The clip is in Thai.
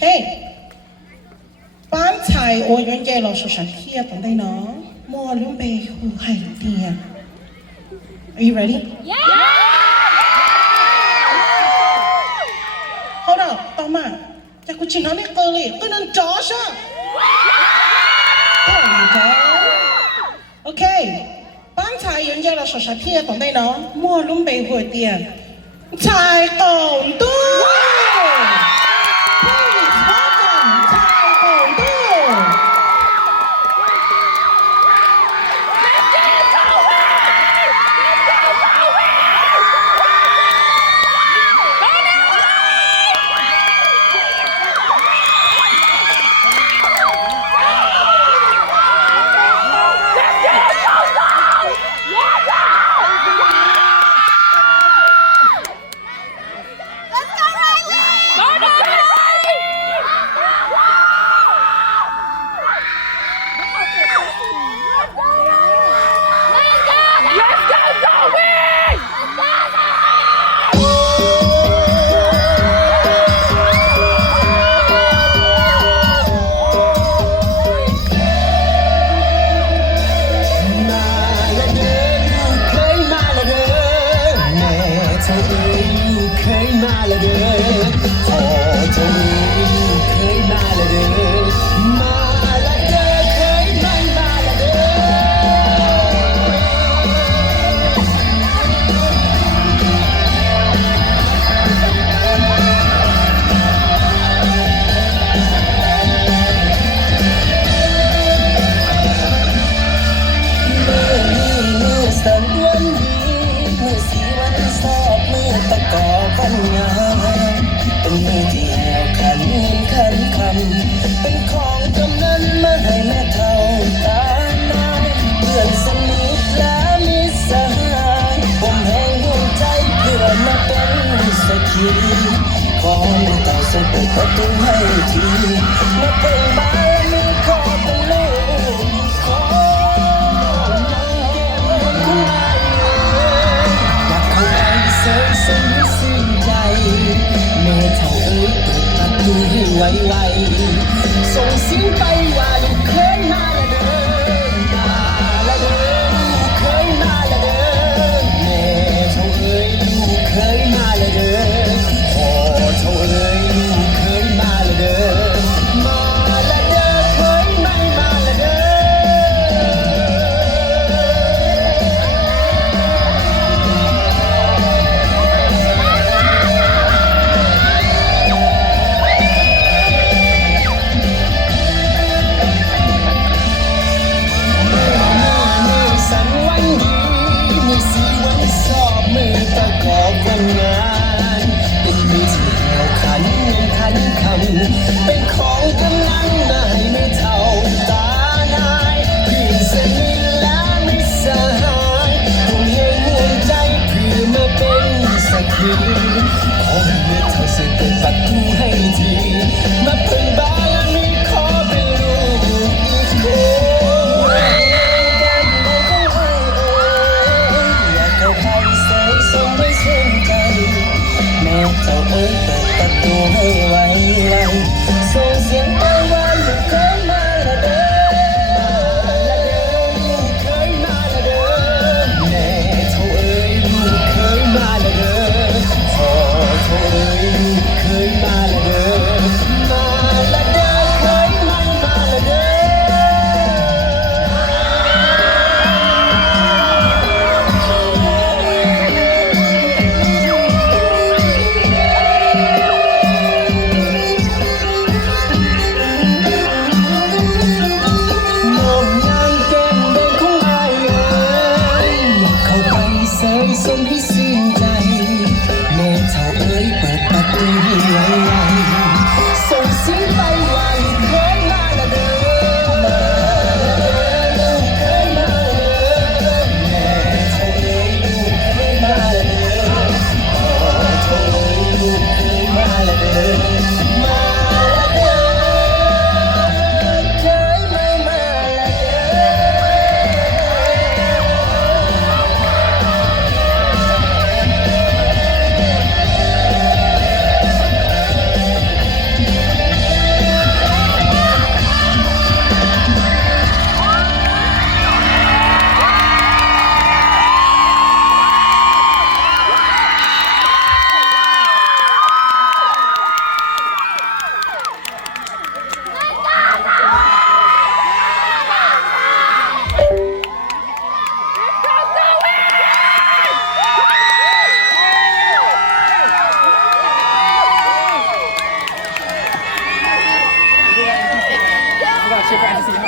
OK，班菜我原介老师上贴等待呢，莫两杯胡海店。Are you ready? Yeah! Hold on，ต่อมาจากคุณชินเขาเนี่ยเกลี่ก็นั่นจอชอ่ะ There you go. OK，班菜原介老师上贴等待呢，莫两杯胡店，菜共多。เป็นของกำนันมาให้แม่เฒ่าตานายเพื่อนสนิทและมิตรสหายผมแห่งดวงใจเพื่อมาเป็นสักขีขอแม่เฒ่าช่วยเปิดประตูให้ทีมาเพิ่งบารมีขอเป็นลูกขอคุณนายอยากเข้าไปเสยสมสิ้นใจแม่เฒ่าเอ้ยเปิดประตูให้ไวๆส่งเสียงไปว่าลูกเคยมาละเด้อลูกเคยมาละเด้อแม่เฒ่าเอ้ยลูกเคยมาละเด้อพ่อเฒ่าเอ้ยลูกเคยมาละเด้อมาละเด้อเคยไม่มาละเด้อเป็นของกำนันมาให้ไม่เท่าตานายเพื่อนสนิทและมิตรสหายผมเองห่วงใจเพื่อมาเป็นสักขีขอให้แม่เฒ่าช่วยเปิดประตูให้ทีมาเพิ่งบารมีขอเป็นลูกอีกคนแก้มของเขาอยากเข้าไปเสยสมไม่ชื่นใจแม่เฒ่าเอ้ยเปิดประตูให้ไวๆ แฟนซีครับ